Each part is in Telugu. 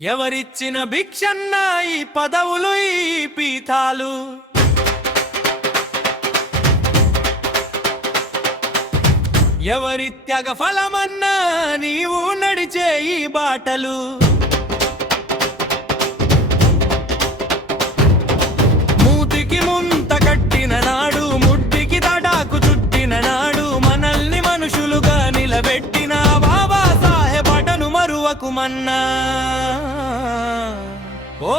ఎవరిచ్చిన భిక్షన్న ఈ పదవులు ఈ పీఠాలు? ఎవరి త్యాగ ఫలమన్నా నీవు నడిచే ఈ బాటలు? మన్నా ఓ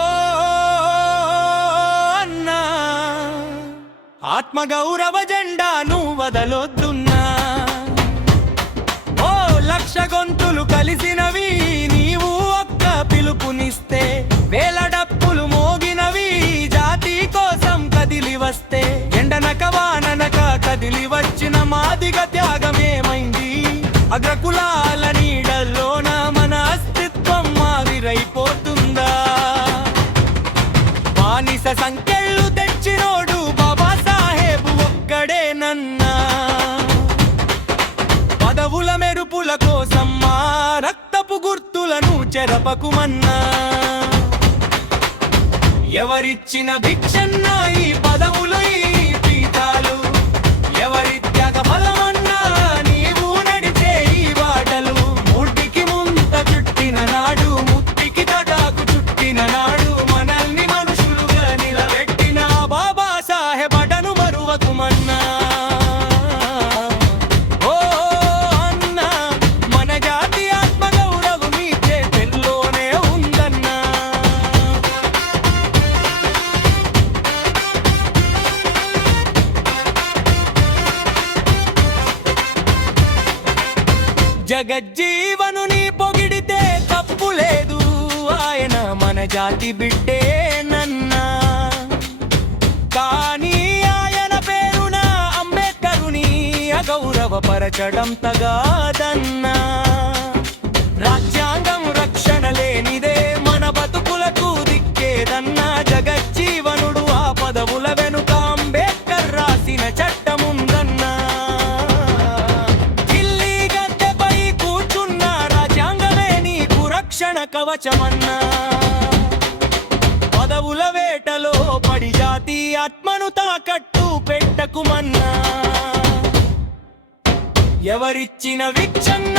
అన్నా. ఆత్మగౌరవ జెండాను వదలొద్దున్నా. ఓ లక్ష గొంతులు కలిసినవి నీవు ఒక్క పిలుపునిస్తే వేల డప్పులు మోగినవి జాతి కోసం కదిలి వస్తే ఎండనక వాననక కదిలి వచ్చిన మాదిగ త్యాగమేమైంది అగ్రకుల బానిస సంకెళ్ళు తెచ్చినోడు బాబా సాహెబ్ ఒక్కడేనన్నా పదవుల మెరుపుల కోసం మా రక్తపు గుర్తులను చెరపకుమన్నా. ఎవరిచ్చిన భిక్షన్నా ఈ పదవులు జగజ్జీవనుని పొగిడితే తప్పు లేదు. ఆయన మన జాతి బిడ్డేనన్నా కానీ ఆయన పేరున అంబేద్కరుని అగౌరవపరచడం తగాదన్నా. రాజ్యాంగం కవచమన్నా పదవుల వేటలో పడి జాతి ఆత్మను తాకట్టు పెట్టకుమన్నా. ఎవరిచ్చిన విక్షన్న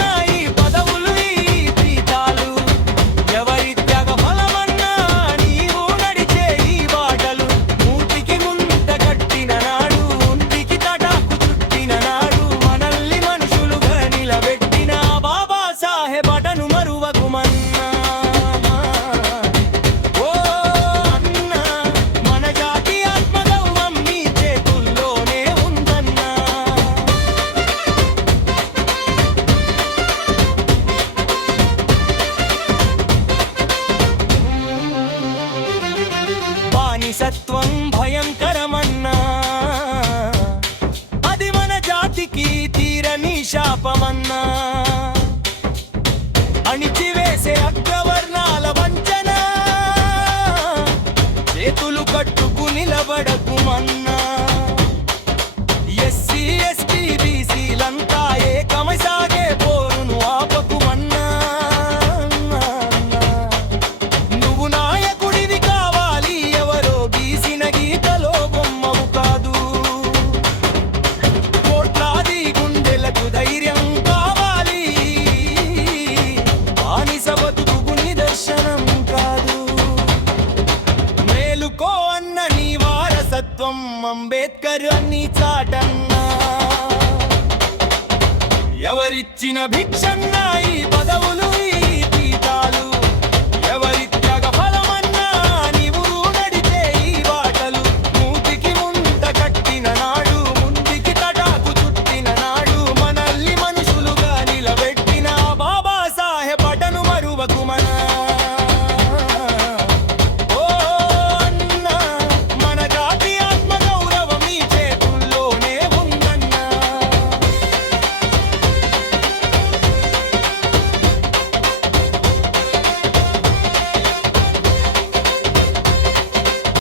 బానిసత్వం భయంకరమన్నా. అది మన జాతికి తీరని శాపమన్నా. అణిచివే వారసత్వం అంబేద్కర్ అన్ని చాటన్నా. ఎవరిచ్చిన భిక్షన్నా ఈ పదవులు